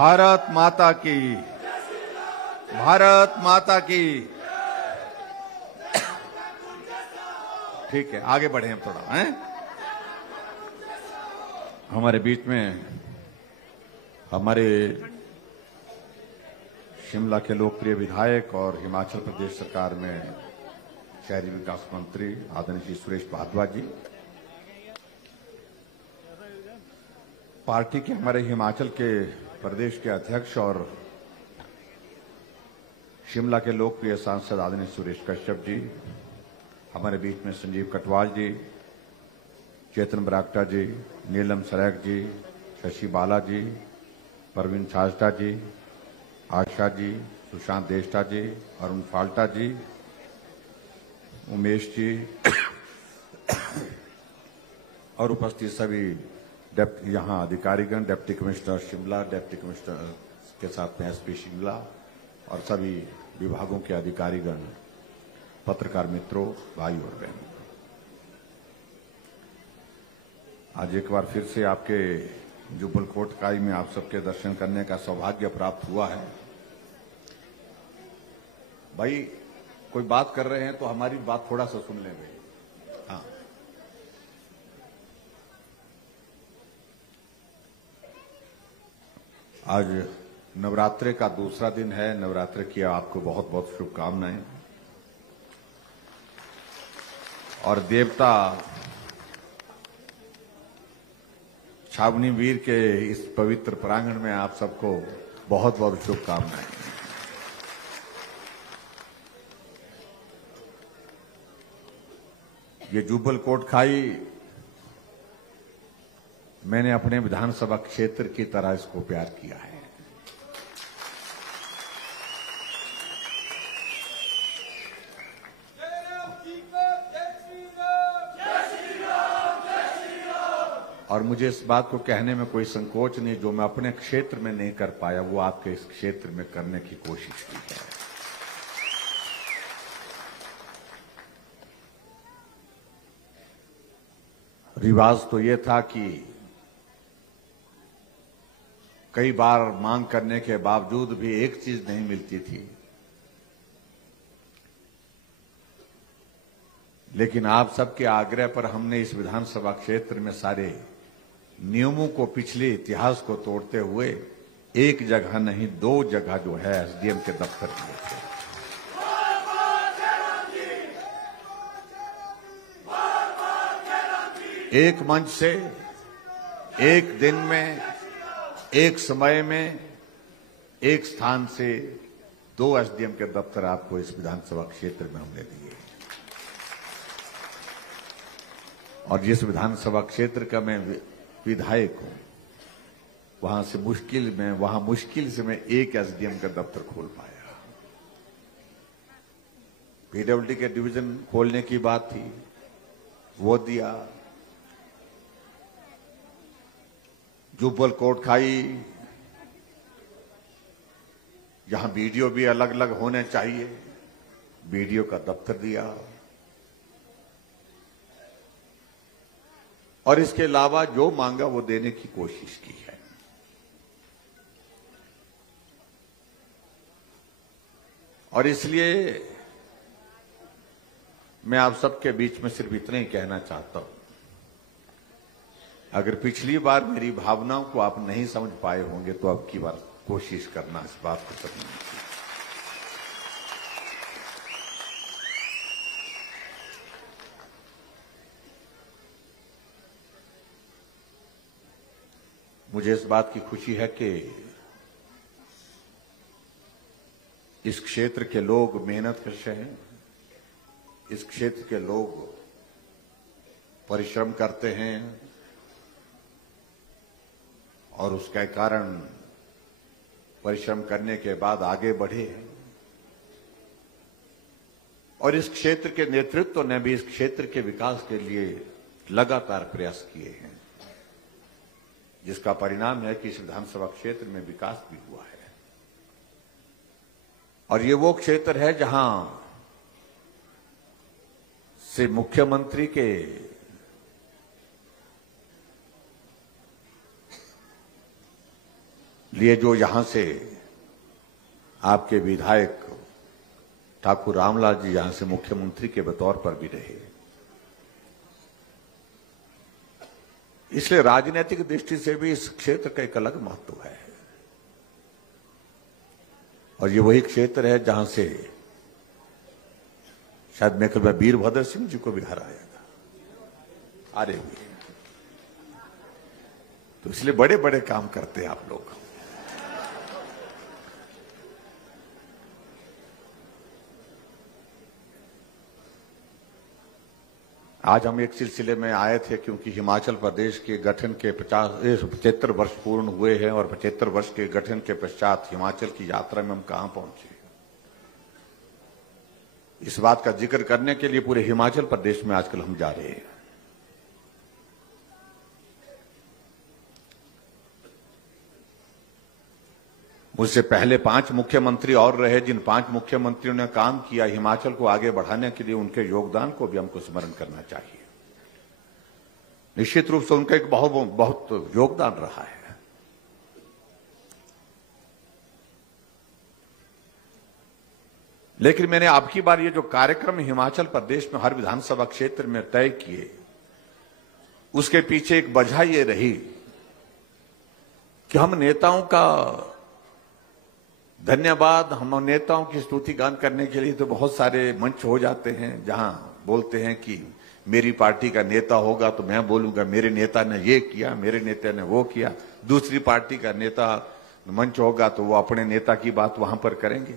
भारत माता की, भारत माता की। ठीक है, आगे बढ़े हम थोड़ा हैं। हमारे बीच में हमारे शिमला के लोकप्रिय विधायक और हिमाचल प्रदेश सरकार में शहरी विकास मंत्री आदरणीय श्री सुरेश भारद्वाज जी, पार्टी के हमारे हिमाचल के प्रदेश के अध्यक्ष और शिमला के लोकप्रिय सांसद आदरणीय सुरेश कश्यप जी, हमारे बीच में संजीव कटवाल जी, चेतन बरागटा जी, नीलम सरेख जी, शशि बाला जी, परवीन छाजटा जी, आशा जी, सुशांत देष्टा जी, अरुण फाल्टा जी, उमेश जी और उपस्थित सभी यहाँ अधिकारीगण, deputy commissioner Shimla, deputy commissioner के साथ में एसपी शिमला और सभी विभागों के अधिकारीगण, पत्रकार मित्रों, भाई और बहनों, आज एक बार फिर से आपके जुब्बल कोटखाई में आप सबके दर्शन करने का सौभाग्य प्राप्त हुआ है। भाई कोई बात कर रहे हैं तो हमारी बात थोड़ा सा सुन लेंगे। हाँ, आज नवरात्रे का दूसरा दिन है। नवरात्रे की आपको बहुत बहुत शुभकामनाएं। और देवता छावनी वीर के इस पवित्र प्रांगण में आप सबको बहुत बहुत शुभकामनाएं। ये जुब्बल कोटखाई मैंने अपने विधानसभा क्षेत्र की तरह इसको प्यार किया है। और मुझे इस बात को कहने में कोई संकोच नहीं, जो मैं अपने क्षेत्र में नहीं कर पाया वो आपके इस क्षेत्र में करने की कोशिश की है। रिवाज तो ये था कि कई बार मांग करने के बावजूद भी एक चीज नहीं मिलती थी, लेकिन आप सबके आग्रह पर हमने इस विधानसभा क्षेत्र में सारे नियमों को, पिछले इतिहास को तोड़ते हुए एक जगह नहीं 2 जगह जो है एसडीएम के दफ्तर दिए थे। एक मंच से, एक दिन में, एक समय में, एक स्थान से 2 एसडीएम के दफ्तर आपको इस विधानसभा क्षेत्र में हमने दिए। और जिस विधानसभा क्षेत्र का मैं विधायक हूं, वहां मुश्किल से मैं एक एसडीएम का दफ्तर खोल पाया। पीडब्ल्यूडी के डिवीजन खोलने की बात थी, वो दिया। जुब्बल कोटखाई जहां बीडीओ भी अलग अलग होने चाहिए, बीडीओ का दफ्तर दिया। और इसके अलावा जो मांगा वो देने की कोशिश की है। और इसलिए मैं आप सबके बीच में सिर्फ इतना ही कहना चाहता हूं, अगर पिछली बार मेरी भावनाओं को आप नहीं समझ पाए होंगे तो अब की बार कोशिश करना इस बात को समझने की। मुझे इस बात की खुशी है कि इस क्षेत्र के लोग मेहनत कर रहे हैं, इस क्षेत्र के लोग परिश्रम करते हैं और उसके कारण परिश्रम करने के बाद आगे बढ़े हैं। और इस क्षेत्र के नेतृत्व ने भी इस क्षेत्र के विकास के लिए लगातार प्रयास किए हैं, जिसका परिणाम है कि इस विधानसभा क्षेत्र में विकास भी हुआ है। और ये वो क्षेत्र है जहां से मुख्यमंत्री के लिए जो यहां से आपके विधायक ठाकुर रामलाल जी यहां से मुख्यमंत्री के बतौर पर भी रहे, इसलिए राजनीतिक दृष्टि से भी इस क्षेत्र का एक अलग महत्व है। और ये वही क्षेत्र है जहां से शायद मैं कल वीरभद्र सिंह जी को भी हराया था, हारे हुए। तो इसलिए बड़े बड़े काम करते हैं आप लोग। आज हम एक सिलसिले में आए थे क्योंकि हिमाचल प्रदेश के गठन के 75 वर्ष पूर्ण हुए हैं और 75 वर्ष के गठन के पश्चात हिमाचल की यात्रा में हम कहां पहुंचे, इस बात का जिक्र करने के लिए पूरे हिमाचल प्रदेश में आजकल हम जा रहे हैं। मुझसे पहले 5 मुख्यमंत्री और रहे, जिन 5 मुख्यमंत्रियों ने काम किया हिमाचल को आगे बढ़ाने के लिए, उनके योगदान को भी हमको स्मरण करना चाहिए। निश्चित रूप से उनका एक बहुत योगदान रहा है। लेकिन मैंने अब की बार ये जो कार्यक्रम हिमाचल प्रदेश में हर विधानसभा क्षेत्र में तय किए, उसके पीछे एक वजह ये रही कि हम नेताओं का धन्यवाद, हम नेताओं की स्तुति गान करने के लिए तो बहुत सारे मंच हो जाते हैं जहां बोलते हैं कि मेरी पार्टी का नेता होगा तो मैं बोलूंगा मेरे नेता ने ये किया, मेरे नेता ने वो किया। दूसरी पार्टी का नेता मंच होगा तो वो अपने नेता की बात वहां पर करेंगे।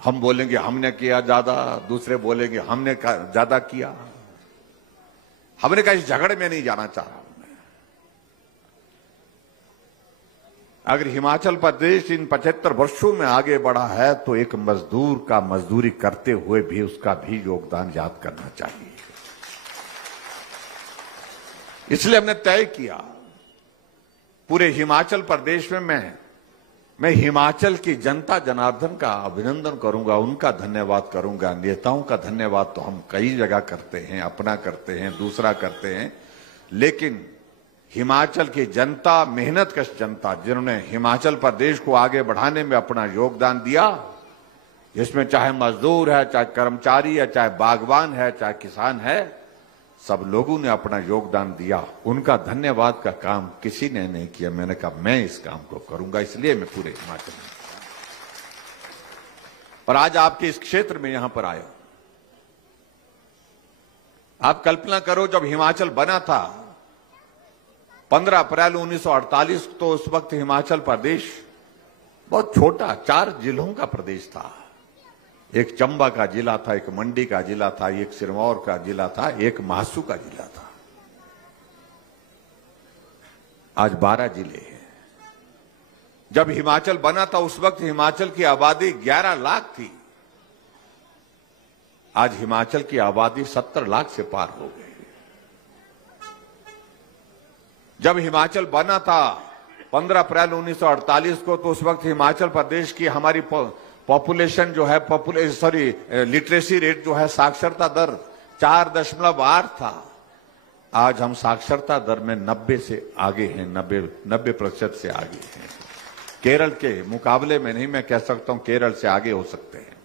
हम बोलेंगे हमने किया ज्यादा, दूसरे बोलेंगे हमने ज्यादा किया। हमने कहा इस झगड़े में नहीं जाना चाह रहा। अगर हिमाचल प्रदेश इन 75 वर्षों में आगे बढ़ा है तो एक मजदूर का मजदूरी करते हुए भी उसका भी योगदान याद करना चाहिए। इसलिए हमने तय किया पूरे हिमाचल प्रदेश में मैं हिमाचल की जनता जनार्दन का अभिनंदन करूंगा, उनका धन्यवाद करूंगा। नेताओं का धन्यवाद तो हम कई जगह करते हैं, अपना करते हैं, दूसरा करते हैं, लेकिन हिमाचल की जनता, मेहनतकश जनता, जिन्होंने हिमाचल प्रदेश को आगे बढ़ाने में अपना योगदान दिया, जिसमें चाहे मजदूर है, चाहे कर्मचारी है, चाहे बागवान है, चाहे किसान है, सब लोगों ने अपना योगदान दिया। उनका धन्यवाद का काम किसी ने नहीं किया। मैंने कहा मैं इस काम को करूंगा, इसलिए मैं पूरे हिमाचल में। पर आज आपके इस क्षेत्र में यहां पर आया। आप कल्पना करो, जब हिमाचल बना था 15 अप्रैल 1948, तो उस वक्त हिमाचल प्रदेश बहुत छोटा 4 जिलों का प्रदेश था। एक चंबा का जिला था, एक मंडी का जिला था, एक सिरमौर का जिला था, एक महासू का जिला था। आज 12 जिले हैं। जब हिमाचल बना था उस वक्त हिमाचल की आबादी 11 लाख थी। आज हिमाचल की आबादी 70 लाख से पार हो गई। जब हिमाचल बना था 15 अप्रैल 1948 को, तो उस वक्त हिमाचल प्रदेश की हमारी पॉपुलेशन जो है, लिटरेसी रेट जो है, साक्षरता दर 4.8 था। आज हम साक्षरता दर में 90 से आगे हैं, 90% से आगे हैं। केरल के मुकाबले में नहीं, मैं कह सकता हूं केरल से आगे हो सकते हैं।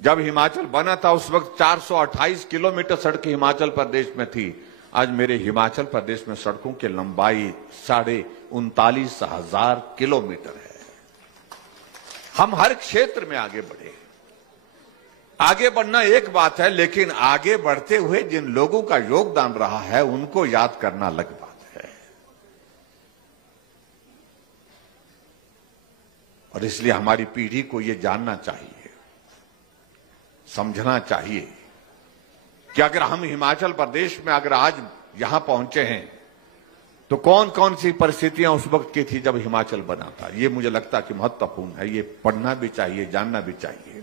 जब हिमाचल बना था उस वक्त 428 किलोमीटर सड़कें हिमाचल प्रदेश में थी। आज मेरे हिमाचल प्रदेश में सड़कों की लंबाई 39,500 किलोमीटर है। हम हर क्षेत्र में आगे बढ़े। आगे बढ़ना एक बात है, लेकिन आगे बढ़ते हुए जिन लोगों का योगदान रहा है उनको याद करना अलग बात है। और इसलिए हमारी पीढ़ी को यह जानना चाहिए, समझना चाहिए कि अगर हम हिमाचल प्रदेश में अगर आज यहां पहुंचे हैं तो कौन कौन सी परिस्थितियां उस वक्त की थी जब हिमाचल बना था। ये मुझे लगता है कि महत्वपूर्ण है। ये पढ़ना भी चाहिए, जानना भी चाहिए।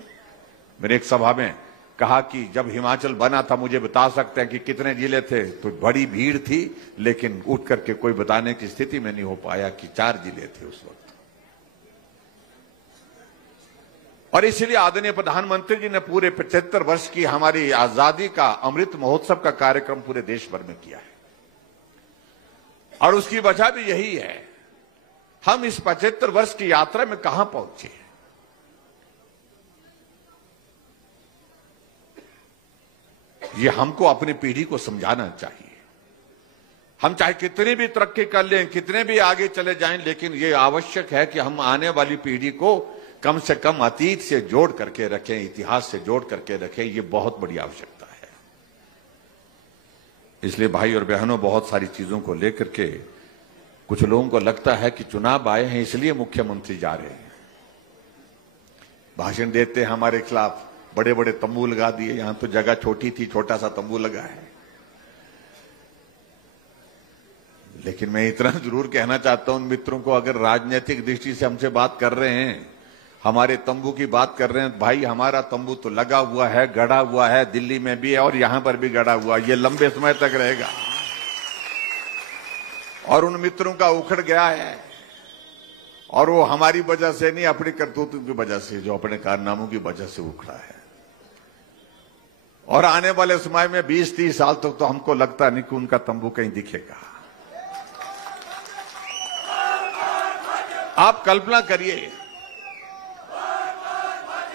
मेरे एक सभा में कहा कि जब हिमाचल बना था, मुझे बता सकते हैं कि कितने जिले थे, तो बड़ी भीड़ थी, लेकिन उठ करके कोई बताने की स्थिति में नहीं हो पाया कि 4 जिले थे उस वक्त। और इसलिए आदरणीय प्रधानमंत्री जी ने पूरे 75 वर्ष की हमारी आजादी का अमृत महोत्सव का कार्यक्रम पूरे देश भर में किया है। और उसकी वजह भी यही है, हम इस 75 वर्ष की यात्रा में कहां पहुंचे। ये हमको अपनी पीढ़ी को समझाना चाहिए। हम चाहे कितनी भी तरक्की कर लें, कितने भी आगे चले जाएं, लेकिन ये आवश्यक है कि हम आने वाली पीढ़ी को कम से कम अतीत से जोड़ करके रखें, इतिहास से जोड़ करके रखें। ये बहुत बड़ी आवश्यकता है। इसलिए भाई और बहनों, बहुत सारी चीजों को लेकर के कुछ लोगों को लगता है कि चुनाव आए हैं इसलिए मुख्यमंत्री जा रहे हैं, भाषण देते हैं हमारे खिलाफ, बड़े बड़े तंबू लगा दिए। यहां तो जगह छोटी थी, छोटा सा तंबू लगा है। लेकिन मैं इतना जरूर कहना चाहता हूं उन मित्रों को, अगर राजनीतिक दृष्टि से हमसे बात कर रहे हैं, हमारे तंबू की बात कर रहे हैं, भाई हमारा तंबू तो लगा हुआ है, गड़ा हुआ है, दिल्ली में भी है और यहां पर भी गड़ा हुआ है। ये लंबे समय तक रहेगा। और उन मित्रों का उखड़ गया है, और वो हमारी वजह से नहीं, अपनी करतूतों की वजह से, जो अपने कारनामों की वजह से उखड़ा है। और आने वाले समय में 20-30 साल तक तो हमको लगता नहीं कि उनका तंबू कहीं दिखेगा। आप कल्पना करिए,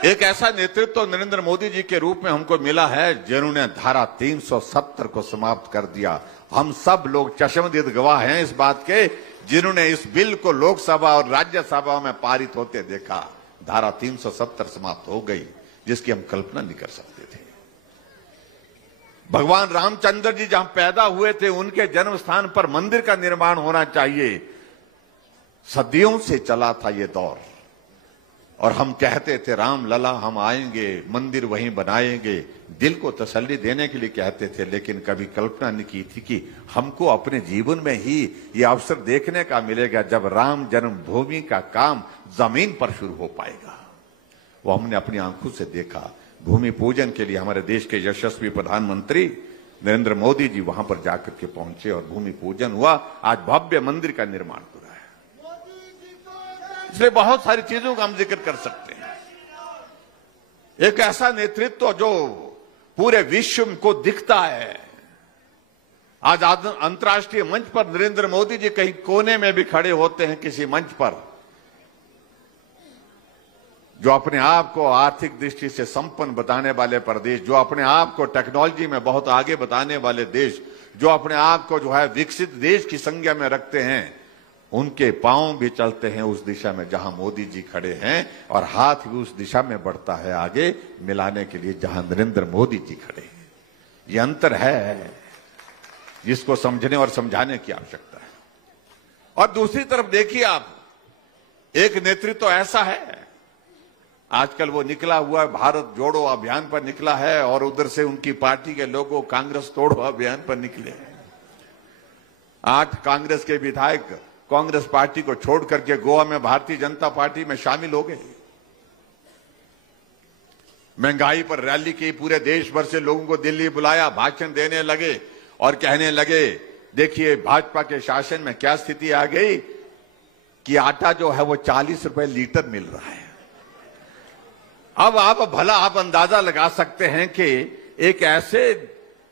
एक ऐसा नेतृत्व तो नरेंद्र मोदी जी के रूप में हमको मिला है जिन्होंने धारा 370 को समाप्त कर दिया। हम सब लोग चश्मदीद गवाह हैं इस बात के, जिन्होंने इस बिल को लोकसभा और राज्यसभा में पारित होते देखा। धारा 370 समाप्त हो गई, जिसकी हम कल्पना नहीं कर सकते थे। भगवान रामचंद्र जी जहां पैदा हुए थे, उनके जन्म स्थान पर मंदिर का निर्माण होना चाहिए। सदियों से चला था ये दौर, और हम कहते थे राम लला हम आएंगे, मंदिर वहीं बनाएंगे, दिल को तसल्ली देने के लिए कहते थे। लेकिन कभी कल्पना नहीं की थी कि हमको अपने जीवन में ही ये अवसर देखने का मिलेगा जब राम जन्मभूमि का काम जमीन पर शुरू हो पाएगा। वो हमने अपनी आंखों से देखा। भूमि पूजन के लिए हमारे देश के यशस्वी प्रधानमंत्री नरेंद्र मोदी जी वहां पर जाकर के पहुंचे और भूमि पूजन हुआ। आज भव्य मंदिर का निर्माण हो रहा है। इसलिए बहुत सारी चीजों का हम जिक्र कर सकते हैं। एक ऐसा नेतृत्व जो पूरे विश्व को दिखता है। आज अंतर्राष्ट्रीय मंच पर नरेंद्र मोदी जी कहीं कोने में भी खड़े होते हैं किसी मंच पर, जो अपने आप को आर्थिक दृष्टि से संपन्न बताने वाले प्रदेश, जो अपने आप को टेक्नोलॉजी में बहुत आगे बताने वाले देश, जो अपने आप को जो है विकसित देश की संज्ञा में रखते हैं, उनके पांव भी चलते हैं उस दिशा में जहां मोदी जी खड़े हैं, और हाथ भी उस दिशा में बढ़ता है आगे मिलाने के लिए जहां नरेंद्र मोदी जी खड़े हैं। ये अंतर है जिसको समझने और समझाने की आवश्यकता है। और दूसरी तरफ देखिए आप, एक नेतृत्व ऐसा है, आजकल वो निकला हुआ भारत जोड़ो अभियान पर निकला है, और उधर से उनकी पार्टी के लोगों कांग्रेस तोड़ो अभियान पर निकले हैं। 8 कांग्रेस के विधायक कांग्रेस पार्टी को छोड़ करके गोवा में भारतीय जनता पार्टी में शामिल हो गए। महंगाई पर रैली की, पूरे देश भर से लोगों को दिल्ली बुलाया, भाषण देने लगे और कहने लगे देखिए भाजपा के शासन में क्या स्थिति आ गई कि आटा जो है वो 40 रुपए लीटर मिल रहा है। अब आप अंदाजा लगा सकते हैं कि एक ऐसे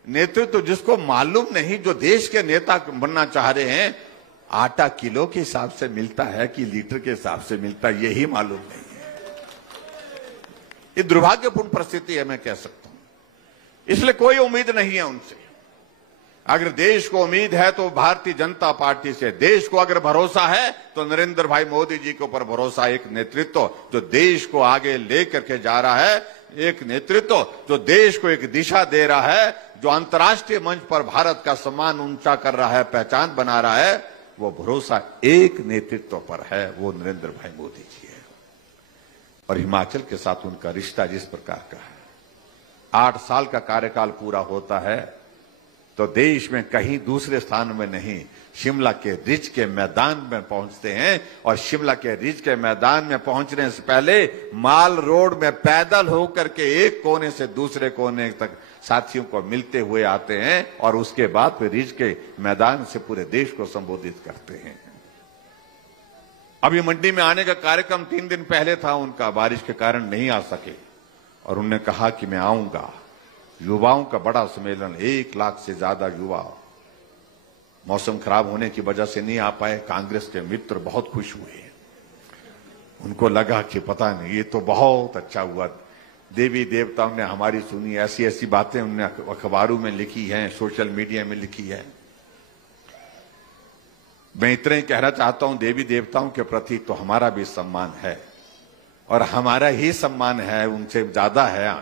नेतृत्व जिसको मालूम नहीं, जो देश के नेता बनना चाह रहे हैं, आटा किलो के हिसाब से मिलता है कि लीटर के हिसाब से मिलता है, यही मालूम नहीं है। ये दुर्भाग्यपूर्ण परिस्थिति है, मैं कह सकता हूं। इसलिए कोई उम्मीद नहीं है उनसे। अगर देश को उम्मीद है तो भारतीय जनता पार्टी से, देश को अगर भरोसा है तो नरेंद्र भाई मोदी जी के ऊपर भरोसा। एक नेतृत्व जो देश को आगे लेकर के जा रहा है, एक नेतृत्व जो देश को एक दिशा दे रहा है, जो अंतर्राष्ट्रीय मंच पर भारत का सम्मान ऊंचा कर रहा है, पहचान बना रहा है, वो भरोसा एक नेतृत्व पर है, वो नरेंद्र भाई मोदी जी है। और हिमाचल के साथ उनका रिश्ता जिस प्रकार का है, 8 साल का कार्यकाल पूरा होता है तो देश में कहीं दूसरे स्थान में नहीं, शिमला के रिज के मैदान में पहुंचते हैं। और शिमला के रिज के मैदान में पहुंचने से पहले माल रोड में पैदल होकर के एक कोने से दूसरे कोने तक साथियों को मिलते हुए आते हैं, और उसके बाद फिर रिज के मैदान से पूरे देश को संबोधित करते हैं। अभी मंडी में आने का कार्यक्रम 3 दिन पहले था उनका, बारिश के कारण नहीं आ सके और उन्होंने कहा कि मैं आऊंगा। युवाओं का बड़ा सम्मेलन, 1 लाख से ज्यादा युवा मौसम खराब होने की वजह से नहीं आ पाए। कांग्रेस के मित्र बहुत खुश हुए, उनको लगा कि पता नहीं ये तो बहुत अच्छा हुआ, देवी देवताओं ने हमारी सुनी, ऐसी ऐसी बातें उन्होंने अखबारों में लिखी हैं, सोशल मीडिया में लिखी है। मैं इतना ही कहना चाहता हूं, देवी देवताओं के प्रति तो हमारा भी सम्मान है और हमारा ही सम्मान है, उनसे ज्यादा है,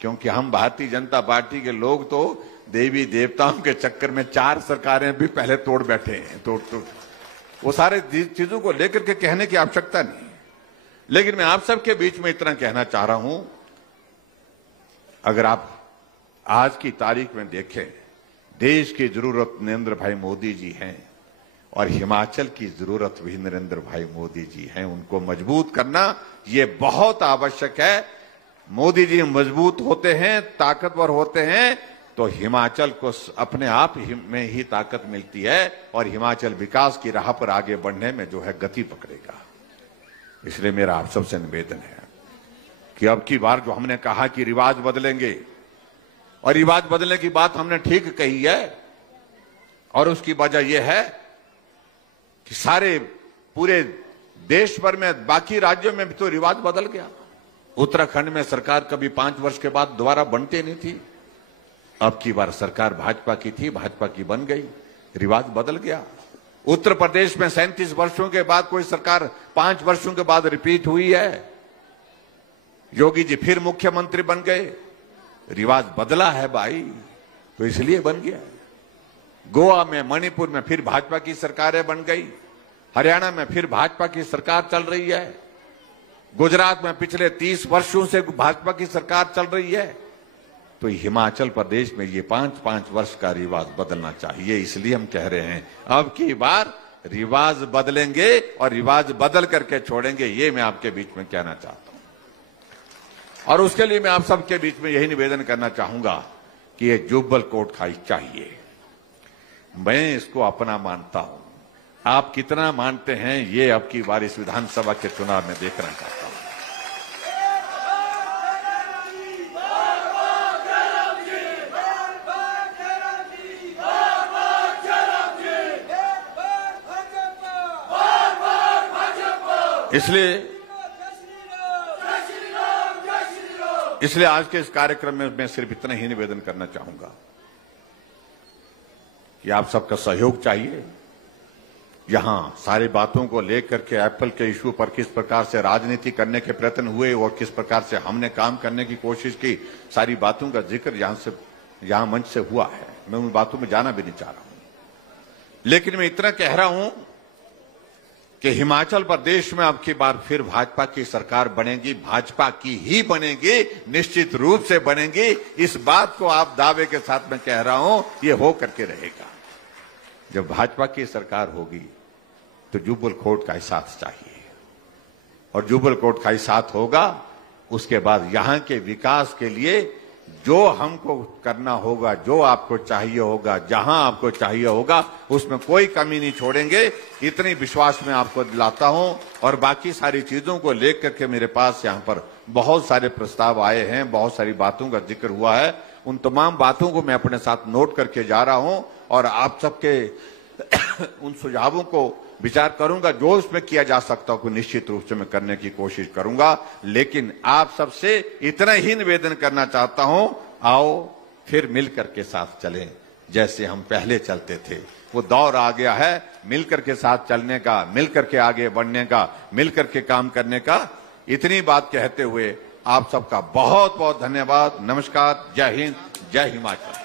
क्योंकि हम भारतीय जनता पार्टी के लोग तो देवी देवताओं के चक्कर में 4 सरकारें भी पहले तोड़ बैठे हैं। तो वो सारे चीजों को लेकर के कहने की आवश्यकता नहीं। लेकिन मैं आप सबके बीच में इतना कहना चाह रहा हूं, अगर आप आज की तारीख में देखें, देश की जरूरत नरेंद्र भाई मोदी जी हैं और हिमाचल की जरूरत भी नरेंद्र भाई मोदी जी हैं। उनको मजबूत करना ये बहुत आवश्यक है। मोदी जी मजबूत होते हैं, ताकतवर होते हैं, तो हिमाचल को अपने आप में ही ताकत मिलती है और हिमाचल विकास की राह पर आगे बढ़ने में जो है गति पकड़ेगा। इसलिए मेरा आप सबसे निवेदन है कि अब की बार जो हमने कहा कि रिवाज बदलेंगे, और रिवाज बदलने की बात हमने ठीक कही है, और उसकी वजह यह है कि सारे पूरे देश भर में, बाकी राज्यों में भी तो रिवाज बदल गया। उत्तराखंड में सरकार कभी 5 वर्ष के बाद दोबारा बनती नहीं थी, अब की बार सरकार भाजपा की थी, भाजपा की बन गई, रिवाज बदल गया। उत्तर प्रदेश में 37 वर्षों के बाद कोई सरकार 5 वर्षों के बाद रिपीट हुई है, योगी जी फिर मुख्यमंत्री बन गए, रिवाज बदला है भाई, तो इसलिए बन गया। गोवा में, मणिपुर में फिर भाजपा की सरकारें बन गई, हरियाणा में फिर भाजपा की सरकार चल रही है, गुजरात में पिछले 30 वर्षों से भाजपा की सरकार चल रही है। तो हिमाचल प्रदेश में ये 5-5 वर्ष का रिवाज बदलना चाहिए। इसलिए हम कह रहे हैं अब की बार रिवाज बदलेंगे और रिवाज बदल करके छोड़ेंगे, ये मैं आपके बीच में कहना चाहता हूं। और उसके लिए मैं आप सबके बीच में यही निवेदन करना चाहूंगा कि ये जुब्बल कोट खाई चाहिए। मैं इसको अपना मानता हूं, आप कितना मानते हैं ये अब की बार इस विधानसभा के चुनाव में देखना चाहता हूं। इसलिए आज के इस कार्यक्रम में मैं सिर्फ इतना ही निवेदन करना चाहूंगा कि आप सबका सहयोग चाहिए। यहां सारी बातों को लेकर के एप्पल के इश्यू पर किस प्रकार से राजनीति करने के प्रयत्न हुए और किस प्रकार से हमने काम करने की कोशिश की, सारी बातों का जिक्र यहां मंच से हुआ है। मैं उन बातों में जाना भी नहीं चाह रहा हूं, लेकिन मैं इतना कह रहा हूं कि हिमाचल प्रदेश में अब की बार फिर भाजपा की सरकार बनेगी, भाजपा की ही बनेगी, निश्चित रूप से बनेगी। इस बात को आप दावे के साथ मैं कह रहा हूं, ये हो करके रहेगा। जब भाजपा की सरकार होगी तो जुब्बल कोट का ही साथ चाहिए, और जुब्बल कोट का ही साथ होगा। उसके बाद यहां के विकास के लिए जो हमको करना होगा, जो आपको चाहिए होगा, जहां आपको चाहिए होगा, उसमें कोई कमी नहीं छोड़ेंगे। इतनी विश्वास में आपको दिलाता हूं। और बाकी सारी चीजों को लेकर के मेरे पास यहां पर बहुत सारे प्रस्ताव आए हैं, बहुत सारी बातों का जिक्र हुआ है। उन तमाम बातों को मैं अपने साथ नोट करके जा रहा हूं और आप सबके उन सुझावों को विचार करूंगा, जो इसमें किया जा सकता हो निश्चित रूप से मैं करने की कोशिश करूंगा। लेकिन आप सबसे इतना ही निवेदन करना चाहता हूं, आओ फिर मिलकर के साथ चलें जैसे हम पहले चलते थे। वो दौर आ गया है मिलकर के साथ चलने का, मिलकर के आगे बढ़ने का, मिलकर के काम करने का। इतनी बात कहते हुए आप सबका बहुत बहुत धन्यवाद। नमस्कार, जय हिंद, जय हिमाचल।